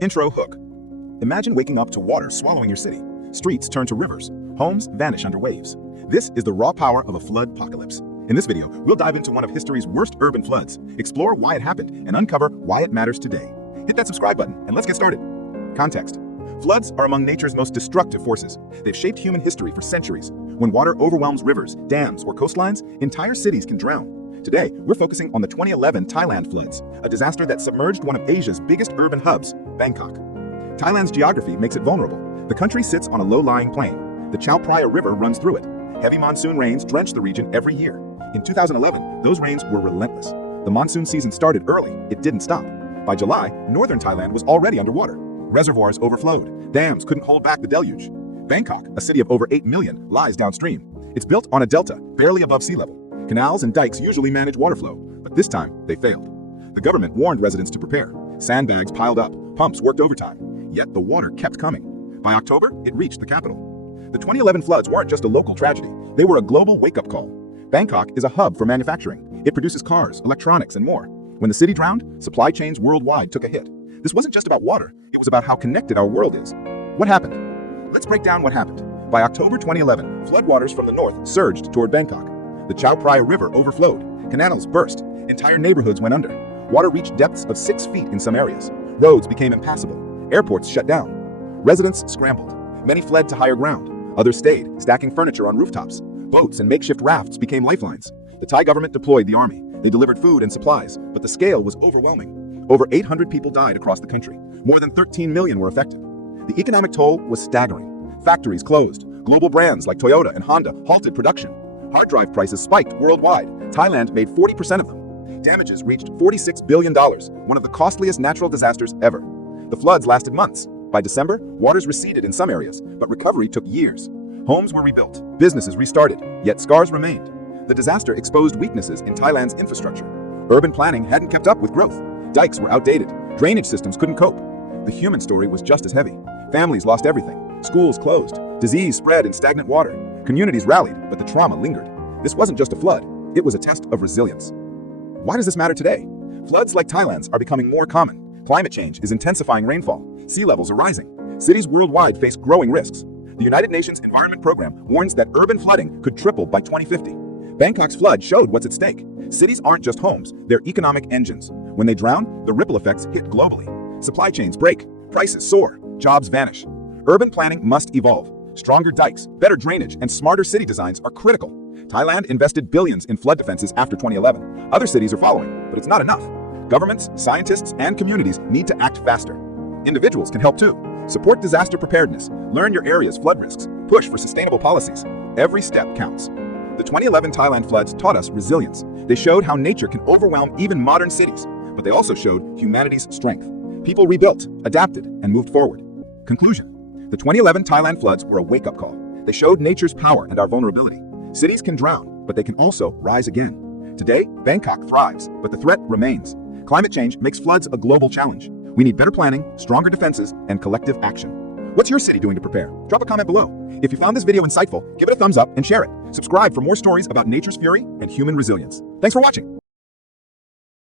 Intro hook. Imagine waking up to water swallowing your city. Streets turn to rivers. Homes vanish under waves. This is the raw power of a flood apocalypse. In this video, we'll dive into one of history's worst urban floods, explore why it happened, and uncover why it matters today. Hit that subscribe button and let's get started. Context. Floods are among nature's most destructive forces. They've shaped human history for centuries. When water overwhelms rivers, dams, or coastlines, entire cities can drown. Today, we're focusing on the 2011 Thailand floods, a disaster that submerged one of Asia's biggest urban hubs, Bangkok. Thailand's geography makes it vulnerable. The country sits on a low-lying plain. The Chao Phraya River runs through it. Heavy monsoon rains drench the region every year. In 2011, those rains were relentless. The monsoon season started early. It didn't stop. By July, northern Thailand was already underwater. Reservoirs overflowed. Dams couldn't hold back the deluge. Bangkok, a city of over 8 million, lies downstream. It's built on a delta, barely above sea level. Canals and dikes usually manage water flow, but this time they failed. The government warned residents to prepare. Sandbags piled up, pumps worked overtime, yet the water kept coming. By October, it reached the capital. The 2011 floods weren't just a local tragedy, they were a global wake-up call. Bangkok is a hub for manufacturing. It produces cars, electronics, and more. When the city drowned, supply chains worldwide took a hit. This wasn't just about water, it was about how connected our world is. What happened? Let's break down what happened. By October 2011, floodwaters from the north surged toward Bangkok. The Chao Phraya River overflowed. Canals burst. Entire neighborhoods went under. Water reached depths of 6 feet in some areas. Roads became impassable. Airports shut down. Residents scrambled. Many fled to higher ground. Others stayed, stacking furniture on rooftops. Boats and makeshift rafts became lifelines. The Thai government deployed the army. They delivered food and supplies, but the scale was overwhelming. Over 800 people died across the country. More than 13 million were affected. The economic toll was staggering. Factories closed. Global brands like Toyota and Honda halted production. Hard drive prices spiked worldwide. Thailand made 40% of them. Damages reached $46 billion, one of the costliest natural disasters ever. The floods lasted months. By December, waters receded in some areas, but recovery took years. Homes were rebuilt, businesses restarted, yet scars remained. The disaster exposed weaknesses in Thailand's infrastructure. Urban planning hadn't kept up with growth. Dikes were outdated. Drainage systems couldn't cope. The human story was just as heavy. Families lost everything. Schools closed. Disease spread in stagnant water. Communities rallied, but the trauma lingered. This wasn't just a flood, it was a test of resilience. Why does this matter today? Floods like Thailand's are becoming more common. Climate change is intensifying rainfall. Sea levels are rising. Cities worldwide face growing risks. The United Nations Environment Program warns that urban flooding could triple by 2050. Bangkok's flood showed what's at stake. Cities aren't just homes, they're economic engines. When they drown, the ripple effects hit globally. Supply chains break, prices soar, jobs vanish. Urban planning must evolve. Stronger dikes, better drainage, and smarter city designs are critical. Thailand invested billions in flood defenses after 2011. Other cities are following, but it's not enough. Governments, scientists, and communities need to act faster. Individuals can help too. Support disaster preparedness, learn your area's flood risks, push for sustainable policies. Every step counts. The 2011 Thailand floods taught us resilience. They showed how nature can overwhelm even modern cities, but they also showed humanity's strength. People rebuilt, adapted, and moved forward. Conclusion. The 2011 Thailand floods were a wake-up call. They showed nature's power and our vulnerability. Cities can drown, but they can also rise again. Today, Bangkok thrives, but the threat remains. Climate change makes floods a global challenge. We need better planning, stronger defenses, and collective action. What's your city doing to prepare? Drop a comment below. If you found this video insightful, give it a thumbs up and share it. Subscribe for more stories about nature's fury and human resilience. Thanks for watching.